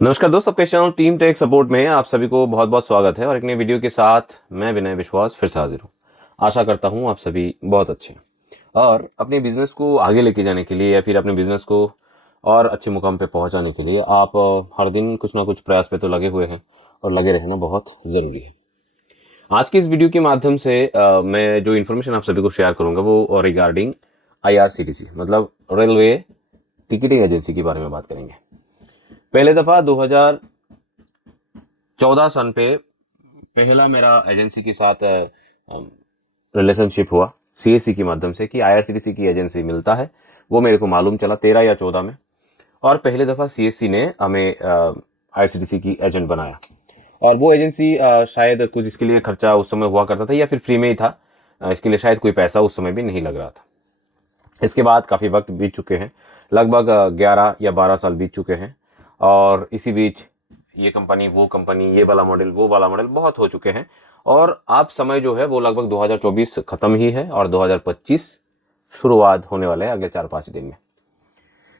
नमस्कार दोस्तों, आपके चैनल टीम टेक सपोर्ट में आप सभी को बहुत बहुत स्वागत है। और एक नई वीडियो के साथ मैं विनय विश्वास फिर से हाजिर हूँ। आशा करता हूँ आप सभी बहुत अच्छे हैं और अपने बिजनेस को आगे लेके जाने के लिए या फिर अपने बिजनेस को और अच्छे मुकाम पे पहुंचाने के लिए आप हर दिन कुछ ना कुछ प्रयास पे तो लगे हुए हैं और लगे रहना बहुत ज़रूरी है। आज की इस वीडियो के माध्यम से मैं जो इन्फॉर्मेशन आप सभी को शेयर करूंगा वो रिगार्डिंग IRCTC मतलब रेलवे टिकटिंग एजेंसी के बारे में बात करेंगे। पहले दफ़ा 2014 सन पे पहला मेरा एजेंसी के साथ रिलेशनशिप हुआ CSC के माध्यम से कि IRCTC की एजेंसी मिलता है। वो मेरे को मालूम चला 13 या 14 में, और पहले दफ़ा CSC ने हमें IRCTC की एजेंट बनाया। और वो एजेंसी शायद कुछ इसके लिए खर्चा उस समय हुआ करता था या फिर फ्री में ही था। इसके लिए शायद कोई पैसा उस समय भी नहीं लग रहा था। इसके बाद काफ़ी वक्त बीत चुके हैं, लगभग 11 या 12 साल बीत चुके हैं। और इसी बीच ये कंपनी वो कंपनी, ये वाला मॉडल वो वाला मॉडल बहुत हो चुके हैं। और अब समय जो है वो लगभग 2024 खत्म ही है और 2025 शुरुआत होने वाला है अगले 4-5 दिन में।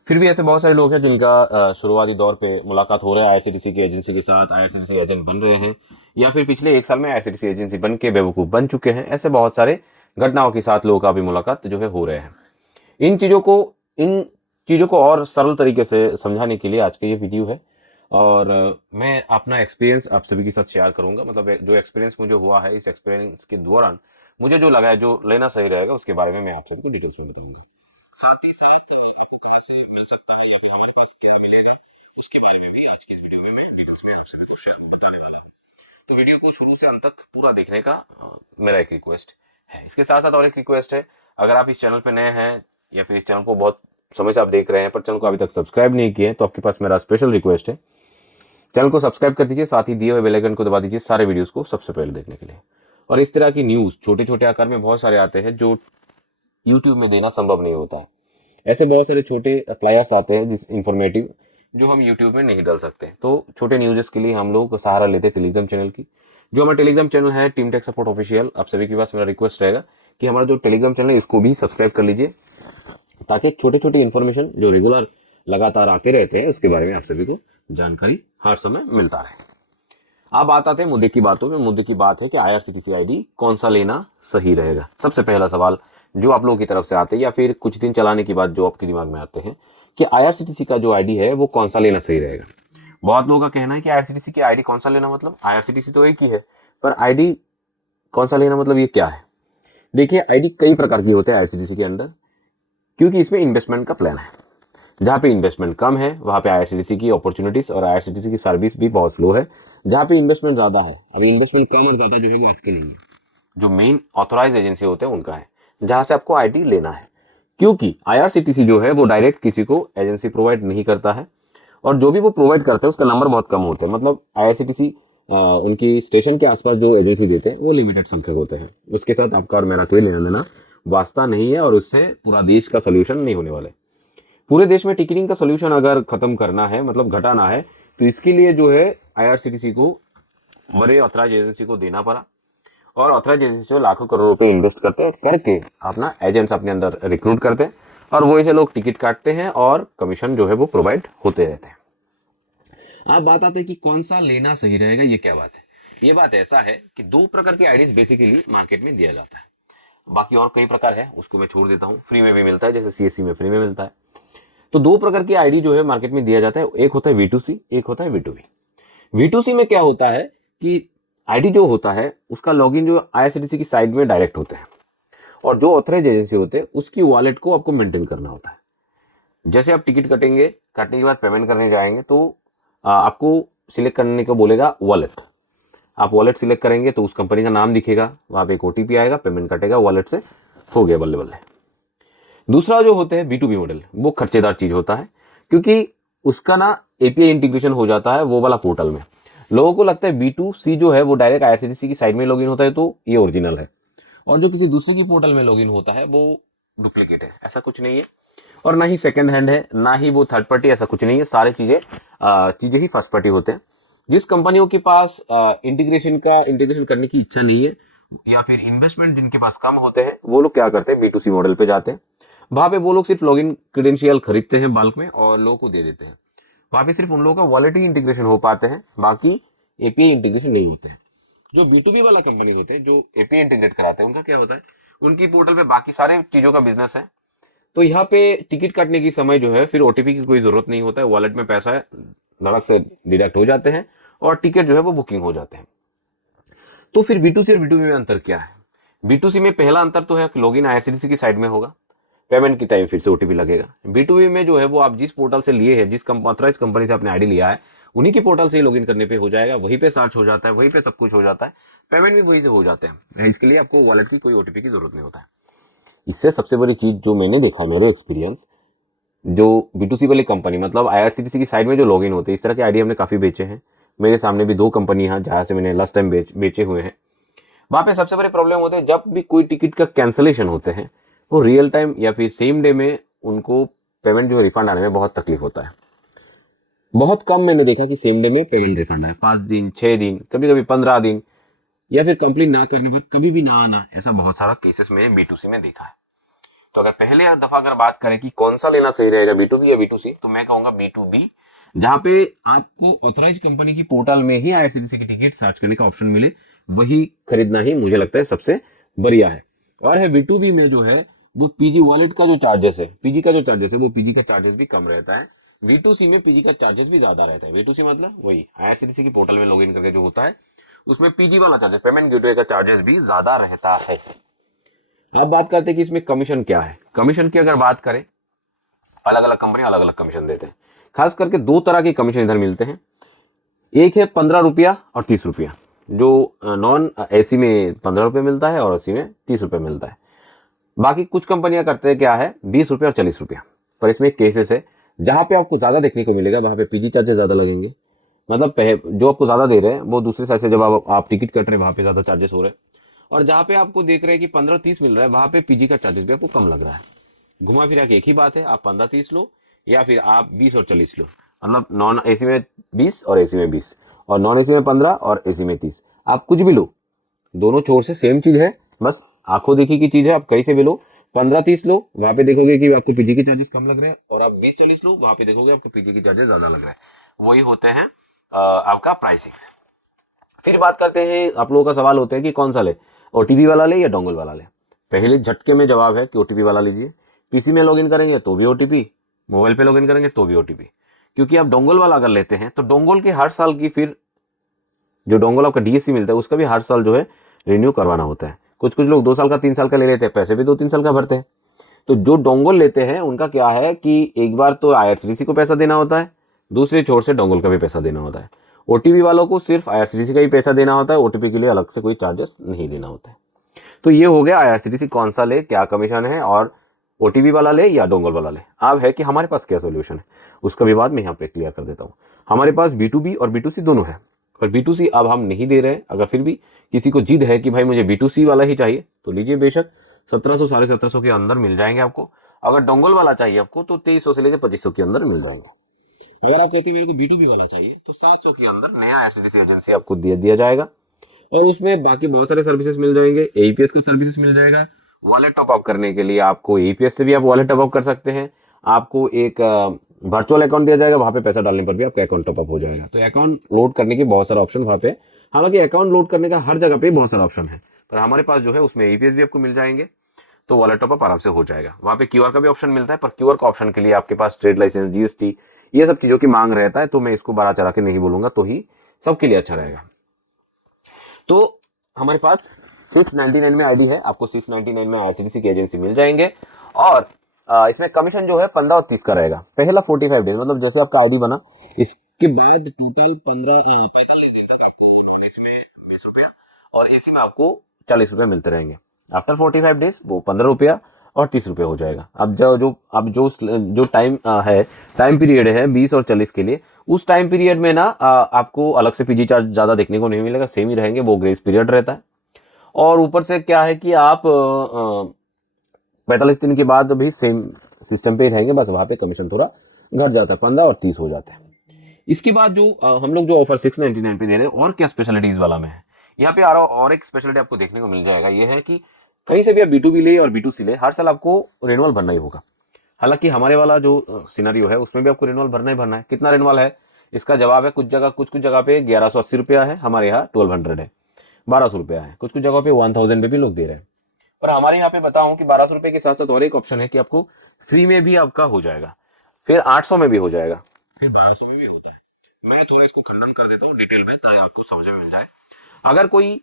फिर भी ऐसे बहुत सारे लोग हैं जिनका शुरुआती दौर पे मुलाकात हो रहा है IRCTC की एजेंसी के साथ, IRCTC एजेंट बन रहे हैं या फिर पिछले 1 साल में IRCTC एजेंसी बन के बेवकूफ़ बन चुके हैं। ऐसे बहुत सारे घटनाओं के साथ लोगों का भी मुलाकात जो है हो रहे हैं। इन चीज़ों को और सरल तरीके से समझाने के लिए आज का ये वीडियो है। और मैं अपना एक्सपीरियंस आप सभी के साथ शेयर करूंगा। मतलब जो एक्सपीरियंस मुझे हुआ है, इस एक्सपीरियंस के दौरान मुझे जो लगा है, जो लेना सही रहेगा, उसके बारे में मैं आप सभी को डिटेल्स में बताऊंगा। साथ ही साथ हमको कैसे मिल सकता है या फिर हमारे पास क्या मिलेगा, उसके बारे में भी आज की इस वीडियो में मैं डिटेल्स में आप सभी को शेयर बताने वाला हूँ। तो वीडियो को शुरू से अंत तक पूरा देखने का मेरा एक रिक्वेस्ट है। इसके साथ साथ और एक रिक्वेस्ट है, अगर आप इस चैनल पर नए हैं या फिर इस चैनल को बहुत समय से आप देख रहे हैं पर चैनल को अभी तक सब्सक्राइब नहीं किए, तो आपके पास मेरा स्पेशल रिक्वेस्ट है, चैनल को सब्सक्राइब कर दीजिए, साथ ही दिए हुए बेल आइकन को दबा दीजिए सारे वीडियोस को सबसे पहले देखने के लिए। और इस तरह की न्यूज़ छोटे छोटे आकार में बहुत सारे आते हैं जो यूट्यूब में देना संभव नहीं होता है। ऐसे बहुत सारे छोटे फ्लायर्स आते हैं जिस इंफॉर्मेटिव, जो हम यूट्यूब में नहीं डाल सकते। तो छोटे न्यूज़ के लिए हम लोग सहारा लेते हैं टेलीग्राम चैनल की। जो हमारा टेलीग्राम चैनल है टीम टेक सपोर्ट ऑफिशियल, आप सभी के पास मेरा रिक्वेस्ट रहेगा कि हमारा जो टेलीग्राम चैनल है इसको भी सब्सक्राइब कर लीजिए, ताकि छोटे छोटे इन्फॉर्मेशन जो रेगुलर लगातार आते रहते हैं उसके बारे में आप सभी को जानकारी हर समय मिलता रहे। अब बात आते हैं मुद्दे की बातों में। मुद्दे की बात है कि IRCTC ID कौन सा लेना सही रहेगा। सबसे पहला सवाल जो आप लोगों की तरफ से आते हैं या फिर कुछ दिन चलाने के बाद जो आपके दिमाग में आते हैं कि IRCTC का जो ID है वो कौन सा लेना सही रहेगा। बहुत लोगों का कहना है कि IRCTC की ID कौन सा लेना, मतलब IRCTC तो एक ही है, पर ID कौन सा लेना मतलब ये क्या है। देखिए, ID कई प्रकार की होते हैं IRCTC के अंदर, क्योंकि इसमें इन्वेस्टमेंट का प्लान है। जहाँ पे इन्वेस्टमेंट कम है वहाँ पे IRCTC की अपॉर्चुनिटीज और IRCTC की सर्विस भी बहुत स्लो है। जहाँ पे इन्वेस्टमेंट ज़्यादा है, अभी इन्वेस्टमेंट कम और ज़्यादा जो है वो आपके नहीं है, जो मेन ऑथोराइज एजेंसी होते हैं उनका है, जहाँ से आपको ID लेना है। क्योंकि IRCTC जो है वो डायरेक्ट किसी को एजेंसी प्रोवाइड नहीं करता है, और जो भी वो प्रोवाइड करते हैं उसका नंबर बहुत कम होते हैं। मतलब IRCTC उनकी स्टेशन के आसपास जो एजेंसी देते हैं वो लिमिटेड संख्यक होते हैं। उसके साथ आपका और मेरा कोई लेना देना वास्ता नहीं है, और उससे पूरा देश का सोल्यूशन नहीं होने वाले। पूरे देश में टिकटिंग का सोल्यूशन अगर खत्म करना है, मतलब घटाना है, तो इसके लिए जो है IRCTC को बड़े ऑथराइज एजेंसी को देना पड़ा। और ऑथराइज एजेंसी जो लाखों करोड़ रुपए इन्वेस्ट करते हैं करके अपना एजेंट्स अपने अंदर रिक्रूट करते हैं, और वो ऐसे लोग टिकट काटते हैं और कमीशन जो है वो प्रोवाइड होते रहते हैं। अब बात आती है कि कौन सा लेना सही रहेगा। ये क्या बात है? ये बात ऐसा है कि 2 प्रकार की आईडीज बेसिकली मार्केट में दिया जाता है। बाकी और कई प्रकार है, उसको मैं छोड़ देता हूँ। फ्री में भी मिलता है, जैसे CSC में फ्री में मिलता है। तो 2 प्रकार की आईडी जो है मार्केट में दिया जाता है, एक होता है V2C, एक होता है V2B। V2C में क्या होता है कि आईडी जो होता है उसका लॉगिन जो IRCTC की साइट में डायरेक्ट होता है, और जो ऑथराइज एजेंसी होते हैं उसकी वॉलेट को आपको मेंटेन करना होता है। जैसे आप टिकट कटेंगे, काटने के बाद पेमेंट करने जाएंगे तो आपको सिलेक्ट करने को बोलेगा वॉलेट। आप वॉलेट सिलेक्ट करेंगे तो उस कंपनी का नाम दिखेगा, वहां पे एक OTP आएगा, पेमेंट कटेगा, वॉलेट से हो गया बल्ले बल्ले। दूसरा जो होता है B2B मॉडल, वो खर्चेदार चीज होता है, क्योंकि उसका ना API इंटीग्रेशन हो जाता है वो वाला पोर्टल में। लोगों को लगता है B2C जो है वो डायरेक्ट IRCTC की साइट में लॉगिन होता है तो ये ओरिजिनल है, और जो किसी दूसरे की पोर्टल में लॉगिन होता है वो डुप्लीकेट है। ऐसा कुछ नहीं है, और ना ही सेकंड हैंड है, ना ही वो थर्ड पार्टी, ऐसा कुछ नहीं है। सारे चीजें ही फर्स्ट पार्टी होते हैं। जिस कंपनियों के पास इंटीग्रेशन करने की इच्छा नहीं है या फिर इन्वेस्टमेंट जिनके पास कम होते हैं, वो लोग क्या करते हैं, B2C मॉडल पे जाते हैं। वहां पे वो लोग सिर्फ लॉगिन क्रेडेंशियल खरीदते हैं बल्क में और लोगों को दे देते हैं। वहां पे सिर्फ उन लोगों का वॉलेट ही इंटीग्रेशन हो पाते हैं, बाकी एपीआई इंटीग्रेशन नहीं होते हैं। जो B2B वाला कंपनी होते हैं जो एपीआई इंटीग्रेट कराते हैं, उनका क्या होता है, उनकी पोर्टल पे बाकी सारे चीजों का बिजनेस है। तो यहाँ पे टिकट काटने की समय जो है फिर ओटीपी की कोई जरूरत नहीं होता है, वॉलेट में पैसा है धड़क से डिडक्ट हो जाते हैं और टिकट जो है वो बुकिंग हो जाते हैं। तो फिर B2C और B2B में अंतर क्या है? B2C में पहला अंतर तो है कि लॉगिन आईआरसीटीसी की साइड में होगा, पेमेंट की टाइम फिर से ओटीपी लगेगा। B2B में जो है वो आप जिस पोर्टल से लिए हैं, जिस ऑथराइज कंपनी से आपने आईडी लिया है, उन्हीं की पोर्टल से ही लॉगिन करने पे हो जाएगा, वहीं पे सर्च हो जाता है, वहीं पे सब कुछ हो जाता है, पेमेंट भी वहीं से हो जाते हैं। इसके लिए आपको वॉलेट की कोई ओटीपी की जरूरत नहीं होता है। इससे सबसे बड़ी चीज जो मैंने देखा, मेरा एक्सपीरियंस, जो B2C वाली कंपनी मतलब आईआरसीटीसी की साइड में जो लॉगिन होते हैं, इस तरह के आईडी हमने काफी बेचे हैं। मेरे सामने भी 2 कंपनी है जहां से मैंने लास्ट टाइम बेचे हुए हैं। वहां पे सबसे बड़े प्रॉब्लम होते हैं, जब भी कोई टिकट का कैंसलेशन होते हैं वो रियल टाइम या फिर सेम डे में उनको पेमेंट जो रिफंड आने में बहुत तकलीफ होता है। बहुत कम मैंने देखा कि सेम डे में पेमेंट रिफंड आए, 5 दिन 6 दिन, कभी कभी 15 दिन, या फिर कंप्लीट ना करने पर कभी भी ना आना, ऐसा बहुत सारा केसेस मैंने B2C में देखा है। तो अगर पहले दफा अगर बात करें कि कौन सा लेना सही रहेगा, B2B या B2C, तो मैं कहूंगा B2B, जहां पे आपको ऑथराइज कंपनी की पोर्टल में ही आईआरसीटीसी की टिकट सर्च करने का ऑप्शन मिले, वही खरीदना ही मुझे लगता है सबसे बढ़िया है। और है B2B में जो है वो पीजी वॉलेट का जो चार्जेस है, पीजी का जो चार्जेस है, वो पीजी का चार्जेस भी कम रहता है। B2C में पीजी का चार्जेस भी ज्यादा रहता है। B2C मतलब वही आईआरसीटीसी की पोर्टल में लॉगिन करके जो होता है, उसमें पीजी वाला चार्जेस, पेमेंट गेटवे का चार्जेस भी ज्यादा रहता है। अब बात करते हैं कि इसमें कमीशन क्या है। कमीशन की अगर बात करें, अलग अलग कंपनी अलग अलग कमीशन देते हैं। खास करके 2 तरह के कमीशन इधर मिलते हैं। एक है 15 रुपया और 30 रुपया, जो नॉन एसी में 15 रुपये मिलता है और एसी में 30 रुपये मिलता है। बाकी कुछ कंपनियां करते हैं क्या है, 20 रुपया और 40 रुपया। पर इसमें केसेस है जहां पे आपको ज्यादा देखने को मिलेगा, वहां पे पीजी चार्जेस ज्यादा लगेंगे। मतलब जो आपको ज्यादा दे रहे हैं वो दूसरी साइड से जब आप टिकट कट रहे हैं, वहां पे ज्यादा चार्जेस हो रहे हैं। और जहां पे आपको देख रहे हैं कि 15-30 मिल रहा है, वहां पे पीजी का चार्जेस भी आपको कम लग रहा है। घुमा फिरा के एक ही बात है, आप 15-30 लो या फिर आप 20 और 40 लो। मतलब नॉन एसी में 20 और एसी में 20, और नॉन एसी में 15 और एसी में 30, आप कुछ भी लो, दोनों छोर से सेम चीज है, बस आंखों देखी की चीज है। आप कहीं से भी लो, 15-30 लो, वहां पे देखोगे कि आपको पीजी के चार्जेस कम लग रहे हैं, और आप 20-40 लो, वहां पे देखोगे आपको पीजी के चार्जेस ज्यादा लग रहे हैं। वही होते हैं आपका प्राइसिंग। फिर बात करते हैं, आप लोगों का सवाल होता है कि कौन सा ले, ओटीपी वाला ले या डोंगल वाला ले। पहले झटके में जवाब है कि ओटीपी वाला लीजिए। पीसी में लॉगिन करेंगे तो भी ओटीपी, मोबाइल पे लॉगिन करेंगे तो भी ओटीपी। क्योंकि आप डोंगल वाला अगर लेते हैं तो डोंगल के हर साल की, फिर जो डोंगल आपका डीएससी मिलता है उसका भी हर साल जो है रिन्यू करवाना होता है। कुछ कुछ लोग 2 साल का 3 साल का ले लेते हैं, पैसे भी 2-3 साल का भरते हैं। तो जो डोंगल लेते हैं उनका क्या है कि एक बार तो आईआरसीटीसी को पैसा देना होता है, दूसरे छोर से डोंगल का भी पैसा देना होता है। ओटीपी वालों को सिर्फ आईआरसीटीसी का ही पैसा देना होता है, ओटीपी के लिए अलग से कोई चार्जेस नहीं देना होता है। तो ये हो गया आईआरसीटीसी कौन सा ले, क्या कमीशन है, और ओटीपी वाला ले या डोंगल वाला ले। अब है कि हमारे पास क्या सोल्यूशन है, उसका विवाद मैं यहाँ पे क्लियर कर देता हूँ। हमारे पास B2B और B2C दोनों है, पर B2C अब हम नहीं दे रहे हैं। अगर फिर भी किसी को जिद है कि भाई मुझे B2C वाला ही चाहिए तो लीजिए, बेशक 1700 1750 के अंदर मिल जाएंगे आपको। अगर डोंगल वाला चाहिए आपको तो 2300 से लेकर 2500 के अंदर मिल जाएंगे। अगर आप कहते हैं मेरे को B2B वाला चाहिए तो 700 के अंदर नया आईआरसीटीसी एजेंसी आपको दिया जाएगा, और उसमें बाकी बहुत सारे सर्विसेज मिल जाएंगे। एईपीएस का सर्विसेज मिल जाएगा, वॉलेट टॉपअप करने के लिए आपको एईपीएस से भी आप वॉलेट टॉपअप कर सकते हैं। आपको एक वर्चुअल अकाउंट दिया जाएगा, वहां पे पैसा डालने पर भी आपका अकाउंट टॉपअप हो जाएगा। तो अकाउंट लोड करने के बहुत सारे ऑप्शन वहां पे, हालांकि अकाउंट लोड करने का हर जगह पे बहुत सारा ऑप्शन है, पर हमारे पास जो है उसमें एईपीएस भी आपको मिल जाएंगे, तो वॉलेट टॉपअप आराम से हो जाएगा। वहां पे क्यूआर का भी ऑप्शन मिलता है, पर क्यूआर का ऑप्शन के लिए आपके पास ट्रेड लाइसेंस, जीएसटी, ये सब चीजों की मांग रहता है, तो मैं इसको बढ़ा चढ़ा के नहीं बोलूंगा, तो ही सबके लिए अच्छा रहेगा। तो हमारे पास 699 में आईडी है, आपको 699 में आईआरसीटीसी की एजेंसी मिल जाएंगे। और इसमें कमीशन जो है 15 और 30 का रहेगा। पहला 45 डेज, मतलब जैसे आपका आईडी बना इसके बाद टोटल 45 दिन तक आपको नॉन एसी में 20 रुपया और एसी में आपको 40 रुपया मिलते रहेंगे। आफ्टर 45 डेज वो 15 रुपया और 30 रुपये हो जाएगा। अब जो टाइम है, टाइम पीरियड है 20 और 40 के लिए, उस टाइम पीरियड में ना आपको अलग से पीजी चार्ज ज्यादा देखने को नहीं मिलेगा, सेम ही रहेंगे, वो ग्रेस पीरियड रहता है। और ऊपर से क्या है कि आप 45 दिन के बाद भी सेम सिस्टम पे ही रहेंगे, बस वहां पे कमीशन थोड़ा घट जाता है, 15 और 30 हो जाता है। इसके बाद जो हम लोग जो ऑफर 699 पे दे रहे हैं, और क्या स्पेशलिटीज वाला में है, यहाँ पे आ रहा और एक स्पेशलिटी आपको देखने को मिल जाएगा। ये है कि कहीं से भी आप B2B ले और B2C ले, हर साल आपको रिन्यूअल भरना ही होगा। हालांकि हमारे वाला जो सिनेरियो है उसमें भी आपको रिन्यूअल भरना ही भरना है। कितना रिन्यूअल है इसका जवाब है कुछ जगह पे 1180 रुपया है, हमारे यहाँ 1200 है, 1200 रुपया है, कुछ जगह पे 1000 पे भी लोग दे रहे हैं। पर हमारे यहाँ पे बताऊं कि 1200 रुपए के साथ साथ और एक ऑप्शन है कि आपको फ्री में भी आपका हो जाएगा, फिर 800 में भी हो जाएगा, फिर 1200 में भी होता है। मैं थोड़ा इसको खंडन कर देता हूँ डिटेल में ताकि आपको समझ में मिल जाए। अगर कोई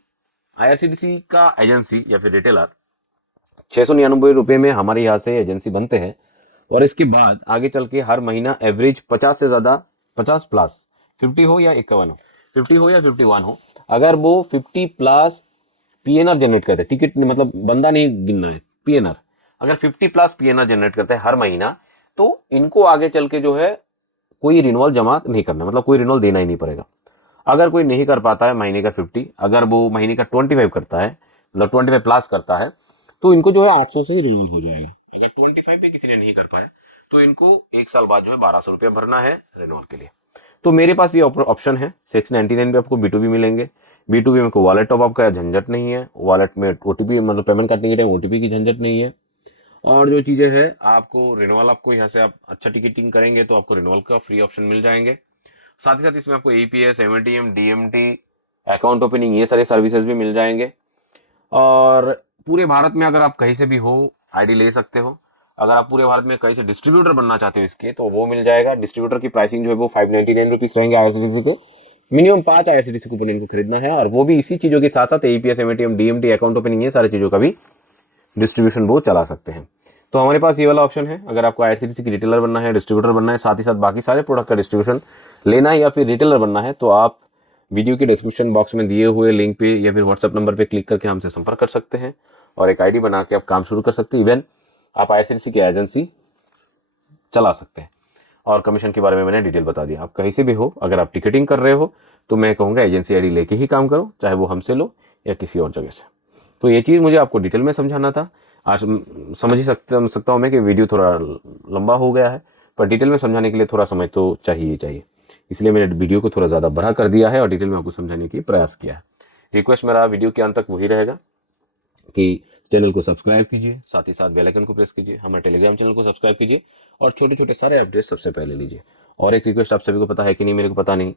आईआरसीटीसी का एजेंसी या फिर रिटेलर 699 रुपए में हमारे यहाँ से एजेंसी बनते हैं और इसके बाद आगे चल के हर महीना एवरेज 50 से ज्यादा 50 प्लस 50 हो या 51 हो, 50 हो या 51 हो, अगर वो 50 प्लस पीएनआर जनरेट करते हैं, टिकट मतलब बंदा नहीं गिनना है, पीएनआर, अगर 50 प्लस पीएनआर जनरेट करते हैं हर महीना, तो इनको आगे चल के जो है कोई रिन्यूअल जमा नहीं करना, मतलब कोई रिन्यूअल देना ही नहीं पड़ेगा। अगर कोई नहीं कर पाता है महीने का 50, अगर वो महीने का 25 करता है, मतलब 25 प्लस करता है, तो इनको जो है 800 से ही रिन्यूअल हो जाएगा। अगर 25 भी किसी ने नहीं कर पाया तो इनको एक साल बाद जो है 1200 रुपया भरना है रिन्यूअल के लिए। तो मेरे पास ये ऑप्शन है, 699 पे आपको B2B मिलेंगे। B2B में को वॉलेट टॉप अप का झंझट नहीं है, वॉलेट में ओटीपी मतलब पेमेंट करने के टाइम ओटीपी की झंझट नहीं है, और जो चीजें है आपको रिन्यूअल, आपको यहाँ से आप अच्छा टिकटिंग करेंगे तो आपको रिन्यूअल का फ्री ऑप्शन मिल जाएंगे। साथ ही साथ इसमें आपको एपीएस, एमएटीएम, डीएमटी, अकाउंट ओपनिंग, ये सारे सर्विसेज भी मिल जाएंगे। और पूरे भारत में अगर आप कहीं से भी हो आईडी ले सकते हो। अगर आप पूरे भारत में कहीं से डिस्ट्रीब्यूटर बनना चाहते हो इसके तो वो मिल जाएगा। डिस्ट्रीब्यूटर की प्राइसिंग जो है वो 599 रुपीज रहेंगे आईआरसीटीसी को। मिनिमम 5 आईआरसीटीसी कूपन इनको खरीदना है, और वो भी इसी चीजों के साथ साथ एपीएस, एमएटीएम, डीएमटी, अकाउंट ओपनिंग, ये सारी चीजों का भी डिस्ट्रीब्यूशन वो चला सकते हैं। तो हमारे पास ये वाला ऑप्शन है, अगर आपको आईआरसीटीसी की रिटेलर बनना है, डिस्ट्रीब्यूटर बनना है, साथ ही साथ बाकी सारे प्रोडक्ट का डिस्ट्रीब्यूशन लेना है या फिर रिटेलर बनना है, तो आप वीडियो के डिस्क्रिप्शन बॉक्स में दिए हुए लिंक पे या फिर व्हाट्सएप नंबर पे क्लिक करके हमसे संपर्क कर सकते हैं और एक आईडी बना के आप काम शुरू कर सकते हैं। इवन आप आईआरसीटीसी की एजेंसी चला सकते हैं। और कमीशन के बारे में मैंने डिटेल बता दिया। आप कहीं से भी हो, अगर आप टिकटिंग कर रहे हो तो मैं कहूँगा एजेंसी आईडी लेके ही काम करो, चाहे वो हमसे लो या किसी और जगह से। तो ये चीज़ मुझे आपको डिटेल में समझाना था। आज समझ ही सकता हूँ मैं कि वीडियो थोड़ा लंबा हो गया है, पर डिटेल में समझाने के लिए थोड़ा समय तो चाहिए, इसलिए मैंने वीडियो को थोड़ा ज़्यादा बढ़ा कर दिया है और डिटेल में आपको समझाने की प्रयास किया है। रिक्वेस्ट मेरा वीडियो के अंत तक वही रहेगा कि चैनल को सब्सक्राइब कीजिए, साथ ही साथ बेल आइकन को प्रेस कीजिए, हमारे टेलीग्राम चैनल को सब्सक्राइब कीजिए और छोटे छोटे सारे अपडेट्स सबसे पहले लीजिए। और एक रिक्वेस्ट, आप सभी को पता है कि नहीं मेरे को पता नहीं,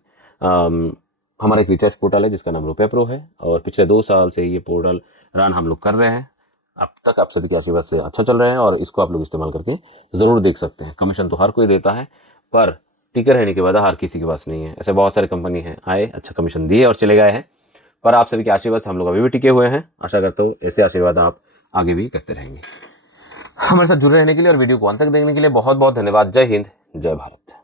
हमारा एक रिचार्ज पोर्टल है जिसका नाम रुपया प्रो है, और पिछले 2 साल से ये पोर्टल रन हम लोग कर रहे हैं। अब तक आप सभी के आशीर्वाद से अच्छा चल रहे हैं और इसको आप लोग इस्तेमाल करके ज़रूर देख सकते हैं। कमीशन तो हर कोई देता है, पर टिके रहने के बाद हर किसी के पास नहीं है। ऐसे बहुत सारे कंपनी हैं आए, अच्छा कमीशन दिए और चले गए हैं, पर आप सभी के आशीर्वाद से हम लोग अभी भी टिके हुए हैं। आशा करता हूँ ऐसे आशीर्वाद आप आगे भी करते रहेंगे। हमारे साथ जुड़े रहने के लिए और वीडियो को अंत तक देखने के लिए बहुत बहुत धन्यवाद। जय हिंद, जय भारत।